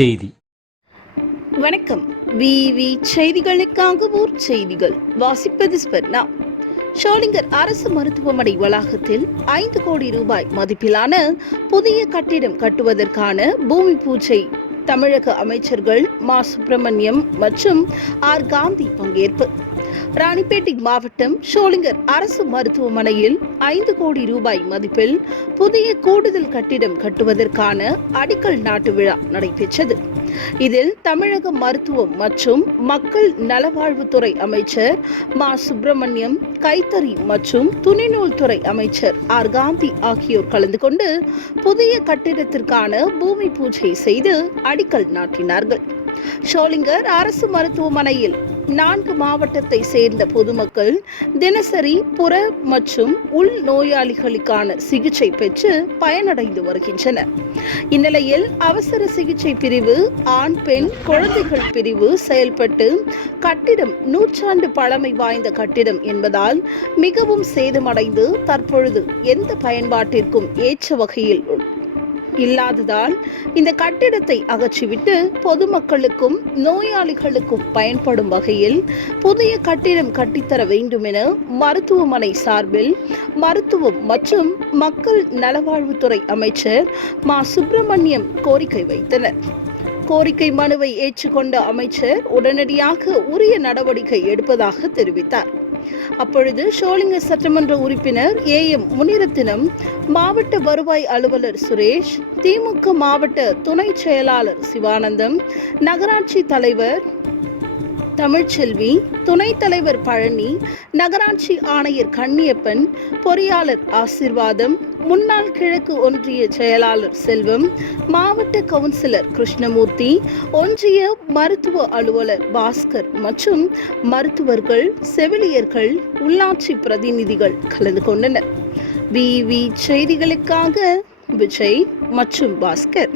செய்தி. வணக்கம். விவி செய்திகளுக்காக ஊர் செய்திகள் வாசிப்பது ஸ்பர்ணா. ஷோலிங்கர் அரசு மருத்துவமனை வளாகத்தில் 5 கோடி ரூபாய் மதிப்பிலான புதிய கட்டிடம் கட்டுவதற்கான பூமி பூஜை தமிழக அமைச்சர்கள் மா சுப்பிரமணியம் மற்றும் ஆர் காந்தி பங்கேற்பு. ராணிப்பேட்டை மாவட்டம் ஷோலிங்கர் அரசு மருத்துவமனையில் 5 கோடி ரூபாய் மதிப்பில் புதிய கூடுதல் கட்டிடம் கட்டுவதற்கான அடிக்கல் நாட்டு விழா நடைபெற்றது. இதில் தமிழக மருத்துவம் மற்றும் மக்கள் நலவாழ்வுத்துறை அமைச்சர் மா சுப்பிரமணியம், கைத்தறி மற்றும் துணிநூல் துறை அமைச்சர் ஆர் காந்தி ஆகியோர் கலந்து கொண்டு புதிய கட்டிடத்திற்கான பூமி பூஜை செய்து அடிக்கல் நாட்டினார்கள். ஷோலிங்கர் அரசு மருத்துவமனையில் 4 மாவட்டத்தை சேர்ந்த பொதுமக்கள் தினசரி புற மற்றும் உள் நோயாளிகளுக்கான சிகிச்சை பெற்று பயனடைந்து வருகின்றனர். இந்நிலையில் அவசர சிகிச்சை பிரிவு, ஆண் பெண் குழந்தைகள் பிரிவு செயல்பட்டு கட்டிடம் 100 ஆண்டு பழமை வாய்ந்த கட்டிடம் என்பதால் மிகவும் சேதமடைந்து தற்பொழுது எந்த பயன்பாட்டிற்கும் ஏற்ற வகையில் இல்லாததால் இந்த கட்டிடத்தை அகற்றிவிட்டு பொதுமக்களுக்கும் நோயாளிகளுக்கும் பயன்படும் வகையில் புதிய கட்டிடம் கட்டித்தர வேண்டும் என மருத்துவமனை சார்பில் மருத்துவம் மற்றும் மக்கள் நலவாழ்வுத்துறை அமைச்சர் மா சுப்பிரமணியம் கோரிக்கை வைத்தனர். கோரிக்கை மனுவை ஏற்றுக்கொண்ட அமைச்சர் உடனடியாக உரிய நடவடிக்கை எடுப்பதாக தெரிவித்தார். அப்பொழுது ஷோலிங்கர் சட்டமன்ற உறுப்பினர் AM முனிரத்தினம், மாவட்ட வருவாய் அலுவலர் சுரேஷ், திமுக மாவட்ட துணை செயலாளர் சிவானந்தம், நகராட்சி தலைவர் தமிழ்ச்செல்வி, துணைத் தலைவர் பழனி, நகராட்சி ஆணையர் கண்ணியப்பன், பொறியாளர் ஆசிர்வாதம், முன்னாள் கிழக்கு ஒன்றிய செயலாளர் செல்வம், மாவட்ட கவுன்சிலர் கிருஷ்ணமூர்த்தி, ஒன்றிய மருத்துவ அலுவலர் பாஸ்கர் மற்றும் மருத்துவர்கள், செவிலியர்கள், உள்ளாட்சி பிரதிநிதிகள் கலந்து கொண்டனர். விவி செய்திகளுக்காக விஜய் மற்றும் பாஸ்கர்.